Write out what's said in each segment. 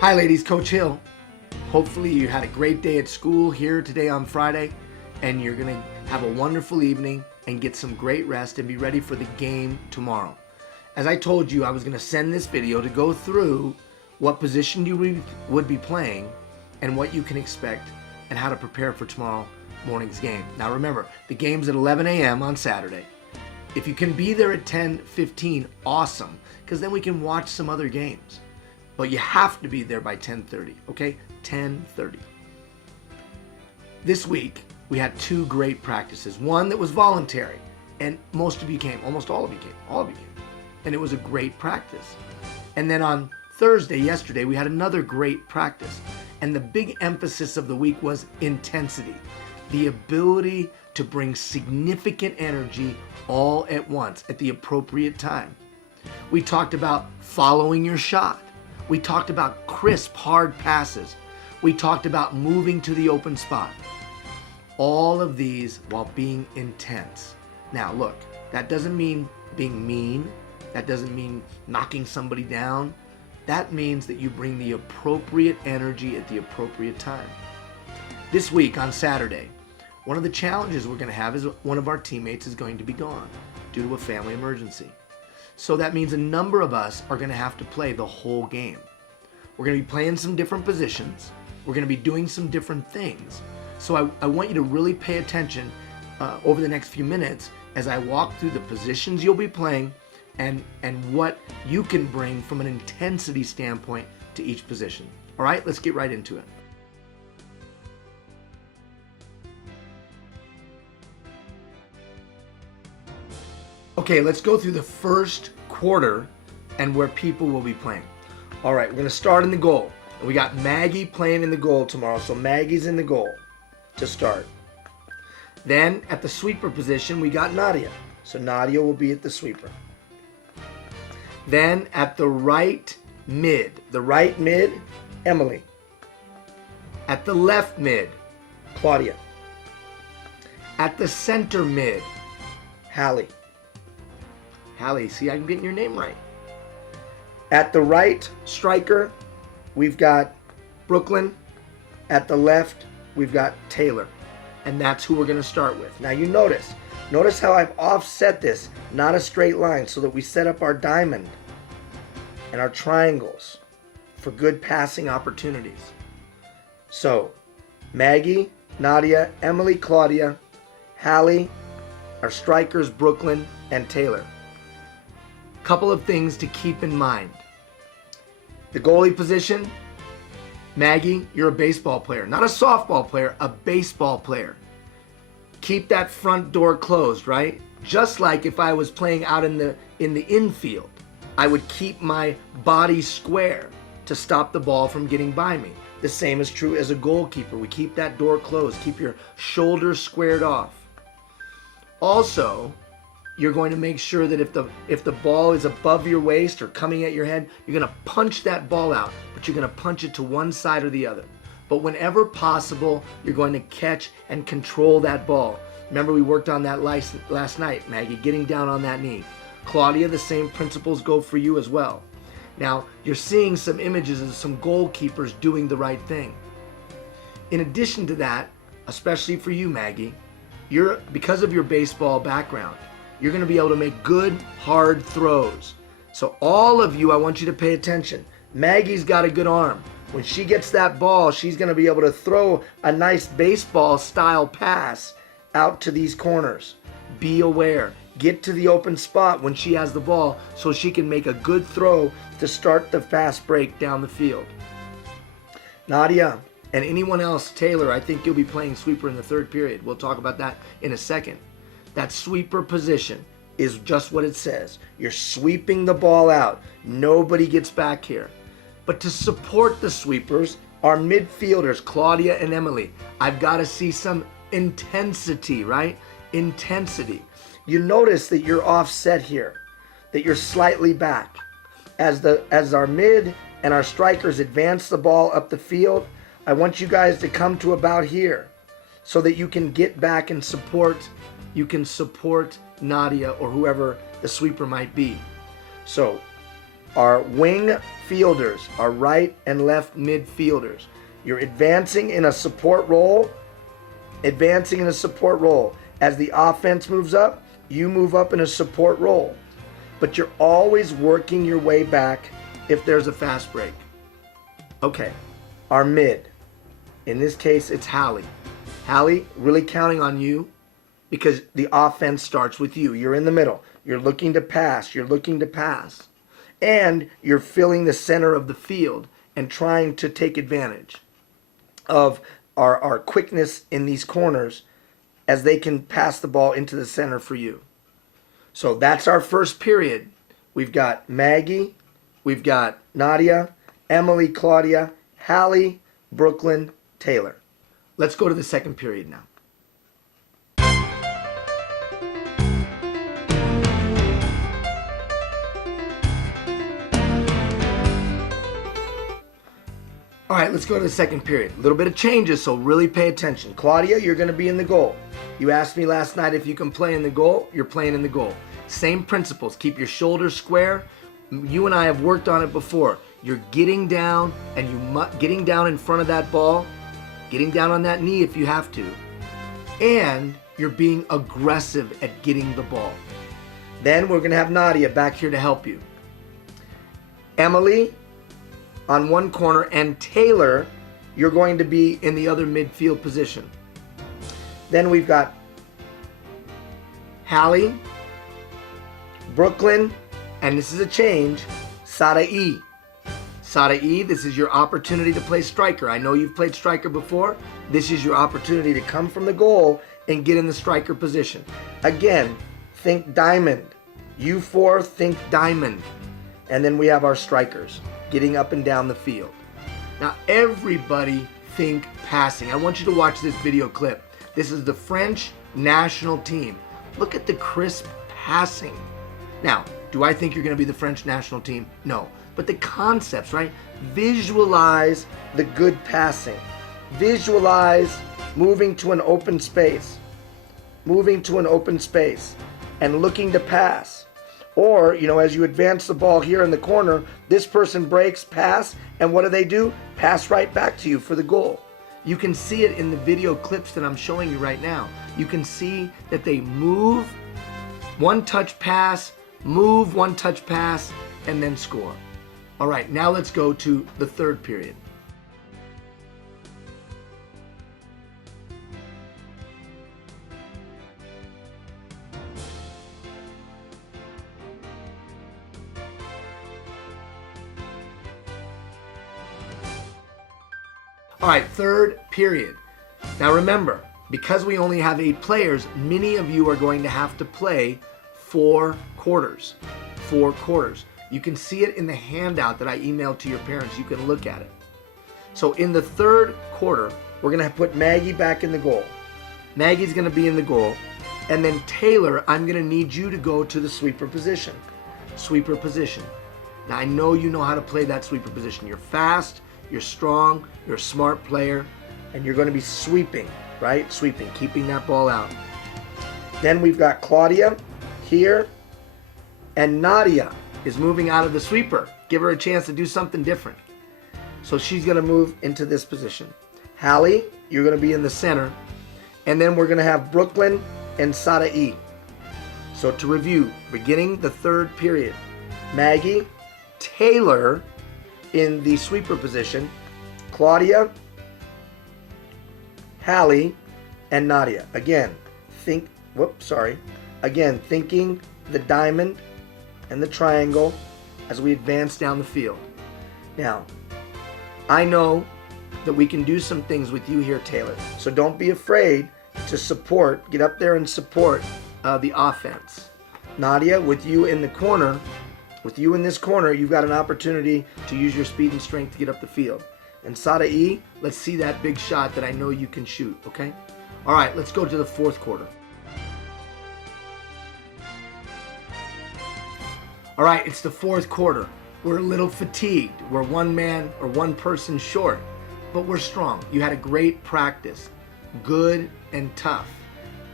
Hi ladies, Coach Hill. Hopefully you had a great day at school here today on Friday, and you're going to have a wonderful evening and get some great rest and be ready for the game tomorrow. As I told you, I was going to send this video to go through what position you would be playing and what you can expect and how to prepare for tomorrow morning's game. Now remember, the game's at 11 a.m. on Saturday. If you can be there at 10:15, awesome, because then we can watch some other games. But you have to be there by 10:30, okay? 10:30. This week, we had two great practices. One that was voluntary, and most of you came, almost all of you came. And it was a great practice. And then on Thursday, yesterday, we had another great practice. And the big emphasis of the week was intensity. The ability to bring significant energy all at once at the appropriate time. We talked about following your shot. We talked about crisp, hard passes. We talked about moving to the open spot. All of these while being intense. Now look, that doesn't mean being mean. That doesn't mean knocking somebody down. That means that you bring the appropriate energy at the appropriate time. This week on Saturday, one of the challenges we're going to have is one of our teammates is going to be gone due to a family emergency. So that means a number of us are going to have to play the whole game. We're going to be playing some different positions. We're going to be doing some different things. So I want you to really pay attention over the next few minutes as I walk through the positions you'll be playing and what you can bring from an intensity standpoint to each position. All right, let's get right into it. Okay, let's go through the first quarter and where people will be playing. All right, we're going to start in the goal. We got Maggie playing in the goal tomorrow, so Maggie's in the goal to start. Then at the sweeper position, we got Nadia. So Nadia will be at the sweeper. Then at the right mid, Emily. At the left mid, Claudia. At the center mid, Hallie. Hallie, see, I'm getting your name right. At the right striker, we've got Brooklyn. At the left, we've got Taylor. And that's who we're going to start with. Now you notice how I've offset this, not a straight line, so that we set up our diamond and our triangles for good passing opportunities. So, Maggie, Nadia, Emily, Claudia, Hallie, our strikers, Brooklyn, and Taylor. Couple of things to keep in mind. The goalie position, Maggie, you're a baseball player. Not a softball player, a baseball player. Keep that front door closed, right? Just like if I was playing out in the infield, I would keep my body square to stop the ball from getting by me. The same is true as a goalkeeper. We keep that door closed. Keep your shoulders squared off. Also, you're going to make sure that if the ball is above your waist or coming at your head, you're going to punch that ball out, but you're going to punch it to one side or the other. But whenever possible, you're going to catch and control that ball. Remember, we worked on that last night, Maggie, getting down on that knee. Claudia, the same principles go for you as well. Now, you're seeing some images of some goalkeepers doing the right thing. In addition to that, especially for you, Maggie, because of your baseball background, you're going to be able to make good, hard throws. So all of you, I want you to pay attention. Maggie's got a good arm. When she gets that ball, she's going to be able to throw a nice baseball-style pass out to these corners. Be aware. Get to the open spot when she has the ball so she can make a good throw to start the fast break down the field. Nadia and anyone else, Taylor, I think you'll be playing sweeper in the third period. We'll talk about that in a second. That sweeper position is just what it says. You're sweeping the ball out. Nobody gets back here. But to support the sweepers, our midfielders, Claudia and Emily, I've got to see some intensity, right? Intensity. You notice that you're offset here, that you're slightly back. As our mid and our strikers advance the ball up the field, I want you guys to come to about here so that you can get back and support. You can support Nadia or whoever the sweeper might be. So our wing fielders, our right and left midfielders. You're advancing in a support role, advancing in a support role. As the offense moves up, you move up in a support role. But you're always working your way back if there's a fast break. Okay, our mid. In this case, it's Hallie. Hallie, really counting on you because the offense starts with you. You're in the middle. You're looking to pass. You're looking to pass. And you're filling the center of the field and trying to take advantage of our quickness in these corners as they can pass the ball into the center for you. So that's our first period. We've got Maggie, we've got Nadia, Emily, Claudia, Hallie, Brooklyn, Taylor. Let's go to the second period now. All right, let's go to the second period. A little bit of changes, so really pay attention. Claudia, you're going to be in the goal. You asked me last night if you can play in the goal. You're playing in the goal. Same principles. Keep your shoulders square. You and I have worked on it before. You're getting down, and getting down in front of that ball, getting down on that knee if you have to, and you're being aggressive at getting the ball. Then we're going to have Nadia back here to help you. Emily on one corner, and Taylor, you're going to be in the other midfield position. Then we've got Hallie, Brooklyn, and this is a change, Sadae. Sadae, this is your opportunity to play striker. I know you've played striker before. This is your opportunity to come from the goal and get in the striker position. Again, think diamond. You four, think diamond. And then we have our strikers getting up and down the field. Now everybody think passing. I want you to watch this video clip. This is the French national team. Look at the crisp passing. Now, do I think you're going to be the French national team? No. But the concepts, right? Visualize the good passing. Visualize moving to an open space. Moving to an open space and looking to pass. Or, as you advance the ball here in the corner, this person breaks, pass, and what do? Pass right back to you for the goal. You can see it in the video clips that I'm showing you right now. You can see that they move, one touch pass, move, one touch pass, and then score. All right, now let's go to the third period. All right, third period. Now remember, because we only have 8 players, many of you are going to have to play 4 quarters. 4 quarters. You can see it in the handout that I emailed to your parents. You can look at it. So in the third quarter, we're going to put Maggie back in the goal. Maggie's going to be in the goal. And then Taylor, I'm going to need you to go to the sweeper position. Sweeper position. Now I know you know how to play that sweeper position. You're fast. You're strong, you're a smart player, and you're going to be sweeping, right? Sweeping, keeping that ball out. Then we've got Claudia here, and Nadia is moving out of the sweeper. Give her a chance to do something different. So she's going to move into this position. Hallie, you're going to be in the center, and then we're going to have Brooklyn and Sadae. So to review, beginning the third period, Maggie, Taylor, in the sweeper position, Claudia, Hallie, and Nadia. Again, thinking the diamond and the triangle as we advance down the field. Now, I know that we can do some things with you here, Taylor. So don't be afraid to get up there and support the offense. Nadia, with you in the corner, in this corner, you've got an opportunity to use your speed and strength to get up the field. And Sadae, let's see that big shot that I know you can shoot, okay? All right, let's go to the fourth quarter. All right, it's the fourth quarter. We're a little fatigued. We're one man or one person short, but we're strong. You had a great practice, good and tough,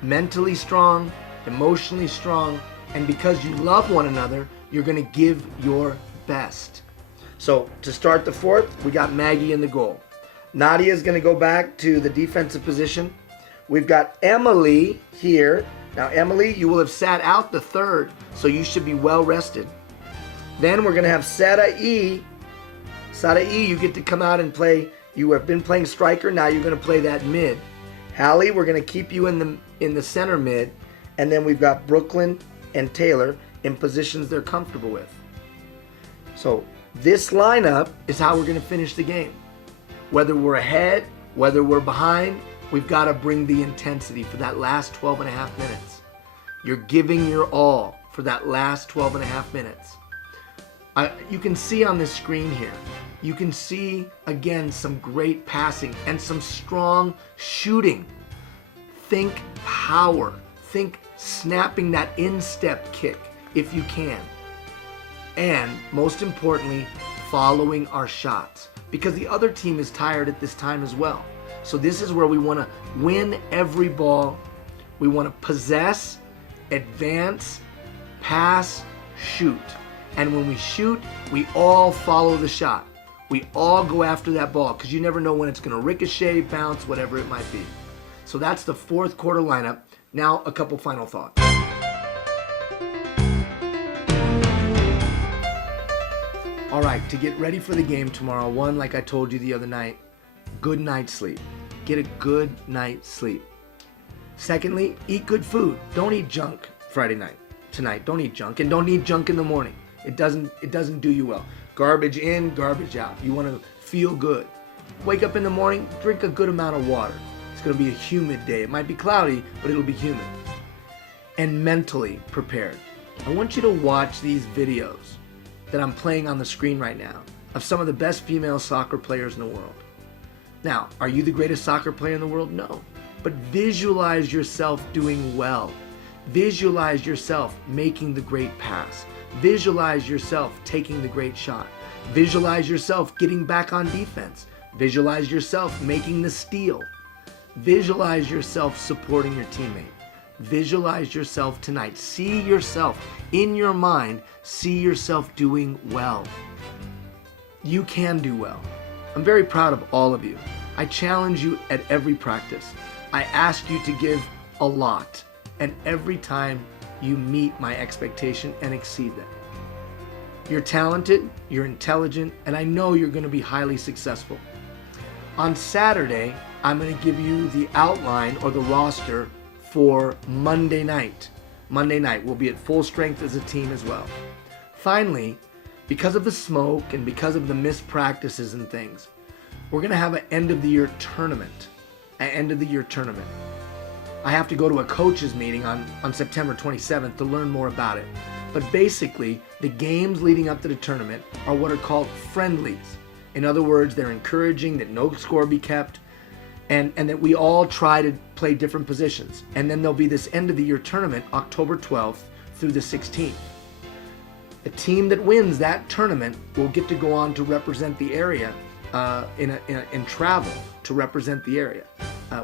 mentally strong, emotionally strong, and because you love one another, you're going to give your best. So to start the fourth, we got Maggie in the goal. Nadia is going to go back to the defensive position. We've got Emily here. Now, Emily, you will have sat out the third, so you should be well rested. Then we're going to have Sarah E. Sarah E, you get to come out and play. You have been playing striker. Now you're going to play that mid. Hallie, we're going to keep you in the center mid. And then we've got Brooklyn and Taylor in positions they're comfortable with. So this lineup is how we're going to finish the game. Whether we're ahead, whether we're behind, we've got to bring the intensity for that last 12 and a half minutes. You're giving your all for that last 12 and a half minutes. You can see on this screen here, you can see again some great passing and some strong shooting. Think power. Think snapping that instep kick if you can. And most importantly, following our shots, because the other team is tired at this time as well. So this is where we want to win every ball. We want to possess, advance, pass, shoot. And when we shoot, we all follow the shot. We all go after that ball because you never know when it's going to ricochet, bounce, whatever it might be. So that's the fourth quarter lineup. Now a couple final thoughts. All right, to get ready for the game tomorrow, one, like I told you the other night, good night's sleep. Get a good night's sleep. Secondly, eat good food. Don't eat junk Friday night. Tonight, don't eat junk, and don't eat junk in the morning. It doesn't do you well. Garbage in, garbage out. You want to feel good. Wake up in the morning, drink a good amount of water. It's going to be a humid day. It might be cloudy, but it'll be humid. And mentally prepared. I want you to watch these videos that I'm playing on the screen right now of some of the best female soccer players in the world. Now, are you the greatest soccer player in the world? No. But visualize yourself doing well. Visualize yourself making the great pass. Visualize yourself taking the great shot. Visualize yourself getting back on defense. Visualize yourself making the steal. Visualize yourself supporting your teammate. Visualize yourself tonight. See yourself in your mind. See yourself doing well. You can do well. I'm very proud of all of you. I challenge you at every practice. I ask you to give a lot. And every time you meet my expectation and exceed them. You're talented, you're intelligent, and I know you're going to be highly successful. On Saturday, I'm going to give you the outline or the roster for Monday night. Monday night, we'll be at full strength as a team as well. Finally, because of the smoke and because of the missed practices and things, we're going to have an end of the year tournament. I have to go to a coaches meeting on September 27th to learn more about it. But basically, the games leading up to the tournament are what are called friendlies. In other words, they're encouraging that no score be kept and that we all try to play different positions. And then there'll be this end of the year tournament, October 12th through the 16th. The team that wins that tournament will get to go on to represent the area in travel to represent the area.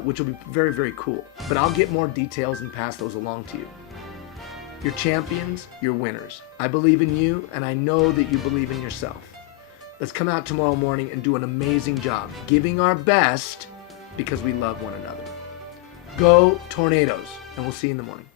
Which will be very, very cool. But I'll get more details and pass those along to you. You're champions, you're winners. I believe in you, and I know that you believe in yourself. Let's come out tomorrow morning and do an amazing job, giving our best because we love one another. Go Tornadoes, and we'll see you in the morning.